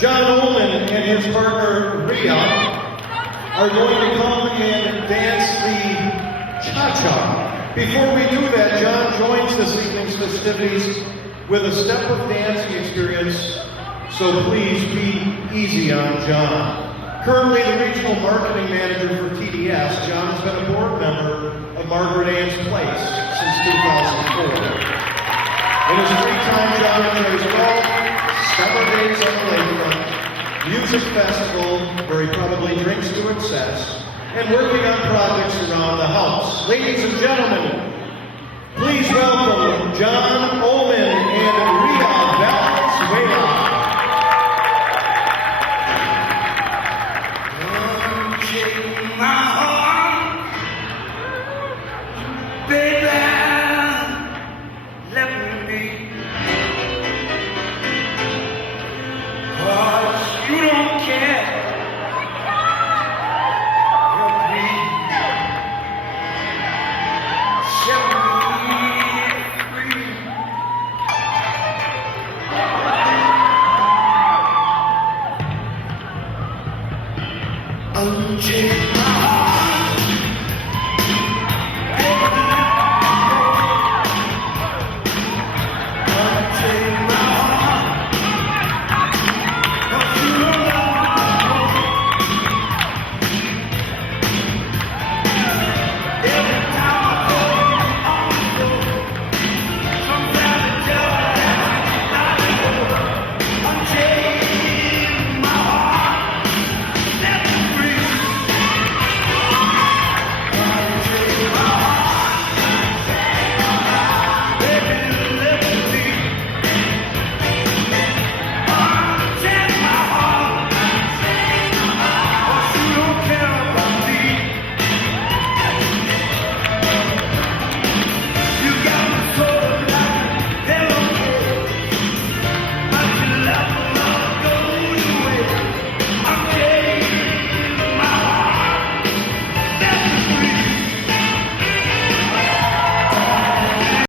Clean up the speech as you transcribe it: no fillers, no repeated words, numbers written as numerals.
John Ullman and his partner Rhea are going to come and dance the cha-cha. Before we do that, John joins this evening's festivities with a step of dance he experienced, so please be easy on John. Currently the regional marketing manager for TDS, John has been a board member of Margaret Ann's Place since 2004. In his free time, John enjoys golf, summer days on the lakefront, music festival where he probably drinks to excess, and working on projects around the house. Ladies and gentlemen, please welcome John Ullman and Rhea Valenzuela. Take my heart, baby, let me be. 'Cause you don't care. Help me, set me free. Unchain